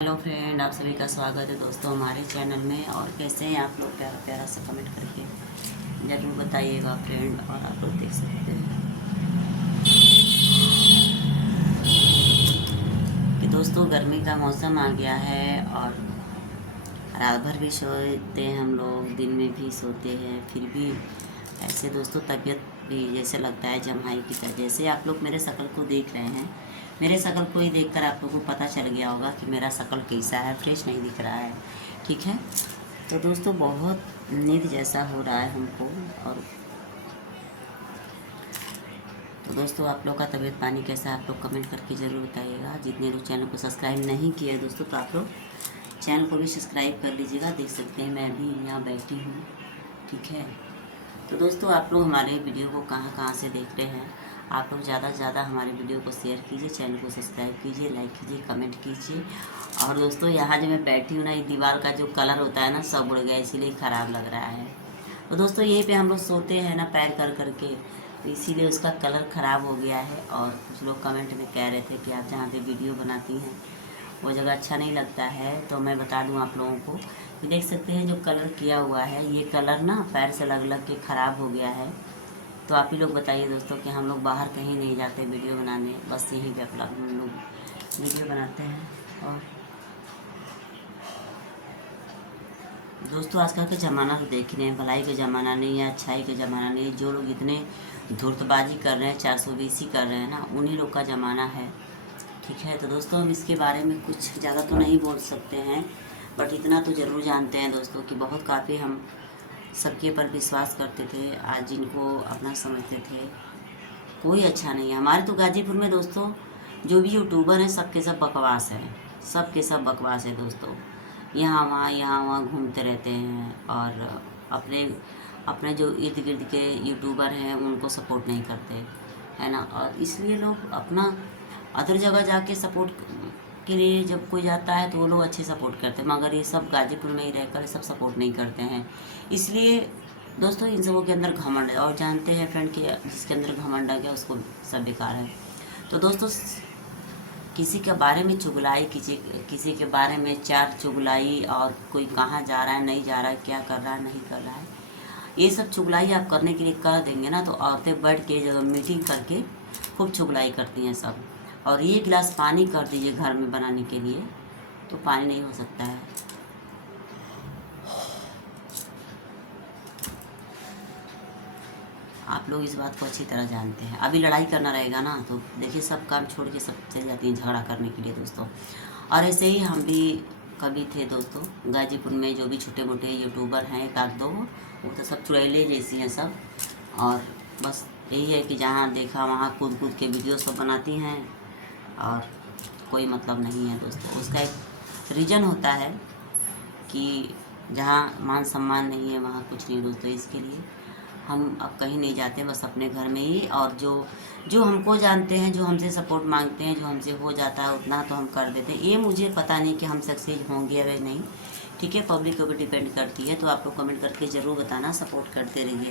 Hello friend, आप सभी का स्वागत है दोस्तों हमारे चैनल में। और कैसे हैं आप लोग? प्यारा प्यारा सा कमेंट करके ज़रूर बताइएगा फ्रेंड। और आप लोग देख सकते हैं कि दोस्तों गर्मी का मौसम आ गया है और रात भर भी सोते हैं हम लोग, दिन में भी सोते हैं, फिर भी ऐसे दोस्तों तबीयत भी जैसे लगता है जम्हाई की तरह। जैसे आप लोग मेरे शक्ल को देख रहे हैं, मेरे शक्ल को ही देखकर आप लोगों को पता चल गया होगा कि मेरा शक्ल कैसा है, फ्रेश नहीं दिख रहा है, ठीक है। तो दोस्तों बहुत नींद जैसा हो रहा है हमको। और तो दोस्तों आप लोग का तबीयत पानी कैसा है आप लोग कमेंट करके ज़रूर बताइएगा। जितने लोग चैनल को सब्सक्राइब नहीं किए हैं दोस्तों, तो आप लोग चैनल को भी सब्सक्राइब कर लीजिएगा। देख सकते हैं मैं अभी यहाँ बैठी हूँ, ठीक है। तो दोस्तों आप लोग हमारे वीडियो को कहाँ कहाँ से देख रहे हैं, आप लोग ज़्यादा से ज़्यादा हमारे वीडियो को शेयर कीजिए, चैनल को सब्सक्राइब कीजिए, लाइक कीजिए, कमेंट कीजिए। और दोस्तों यहाँ जो मैं बैठी हूँ ना, ये दीवार का जो कलर होता है ना सब उड़ गया, इसीलिए ख़राब लग रहा है। तो दोस्तों यहीं पे हम लोग सोते हैं ना पैर कर करके, तो इसीलिए उसका कलर ख़राब हो गया है। और कुछ लोग कमेंट में कह रहे थे कि आप जहाँ पे वीडियो बनाती हैं वो जगह अच्छा नहीं लगता है। तो मैं बता दूं आप लोगों को कि देख सकते हैं जो कलर किया हुआ है, ये कलर ना पैर से लग लग के ख़राब हो गया है। तो आप ही लोग बताइए दोस्तों कि हम लोग बाहर कहीं नहीं जाते वीडियो बनाने, बस यहीं पे अपना हम लोग वीडियो बनाते हैं। और दोस्तों आजकल का ज़माना तो देख ही रहे हैं, भलाई का ज़माना नहीं है, अच्छाई का ज़माना नहीं है। जो लोग इतने धूर्तबाजी कर रहे हैं, 420 कर रहे हैं ना, उन्हीं लोग का ज़माना है, ठीक है। तो दोस्तों हम इसके बारे में कुछ ज़्यादा तो नहीं बोल सकते हैं, बट इतना तो ज़रूर जानते हैं दोस्तों कि बहुत काफ़ी हम सबके पर विश्वास करते थे, आज जिनको अपना समझते थे कोई अच्छा नहीं है। हमारे तो गाजीपुर में दोस्तों जो भी यूट्यूबर हैं सबके सब बकवास हैं, सबके सब बकवास है दोस्तों। यहाँ वहाँ घूमते रहते हैं और अपने अपने जो इर्द गिर्द के यूट्यूबर हैं उनको सपोर्ट नहीं करते, है ना। और इसलिए लोग अपना अदर जगह जाके सपोर्ट के लिए जब कोई जाता है तो वो लोग अच्छे सपोर्ट करते हैं, मगर ये सब गाजीपुर में ही रहकर सब सपोर्ट नहीं करते हैं। इसलिए दोस्तों इन सबों के अंदर घमंड है, और जानते हैं फ्रेंड कि जिसके अंदर घमंड आ गया उसको सब बेकार है। तो दोस्तों किसी के बारे में चुगलाई, किसी के बारे में चार चुगलाई, और कोई कहाँ जा रहा है नहीं जा रहा है, क्या कर रहा है नहीं कर रहा है, ये सब चुगलाई आप करने के लिए कर देंगे ना तो औरतें बैठ के जब मीटिंग करके खूब चुगलाई करती हैं सब। और ये गिलास पानी कर दीजिए घर में बनाने के लिए तो पानी नहीं हो सकता है। आप लोग इस बात को अच्छी तरह जानते हैं। अभी लड़ाई करना रहेगा ना तो देखिए सब काम छोड़ के सब चले जाती हैं झगड़ा करने के लिए दोस्तों। और ऐसे ही हम भी कभी थे दोस्तों गाजीपुर में, जो भी छोटे मोटे यूट्यूबर हैं एक आध दो, वो तो सब चुड़ैले जैसी हैं सब। और बस यही है कि जहाँ देखा वहाँ कूद कूद के वीडियो सब बनाती हैं और कोई मतलब नहीं है दोस्तों। उसका एक रीज़न होता है कि जहाँ मान सम्मान नहीं है वहाँ कुछ नहीं दोस्तों। इसके लिए हम अब कहीं नहीं जाते, बस अपने घर में ही। और जो जो हमको जानते हैं, जो हमसे सपोर्ट मांगते हैं, जो हमसे हो जाता है उतना तो हम कर देते हैं। ये मुझे पता नहीं कि हम सक्सेस होंगे या नहीं, ठीक है, पब्लिक के ऊपर डिपेंड करती है। तो आप लोग कमेंट करके ज़रूर बताना, सपोर्ट करते रहिए।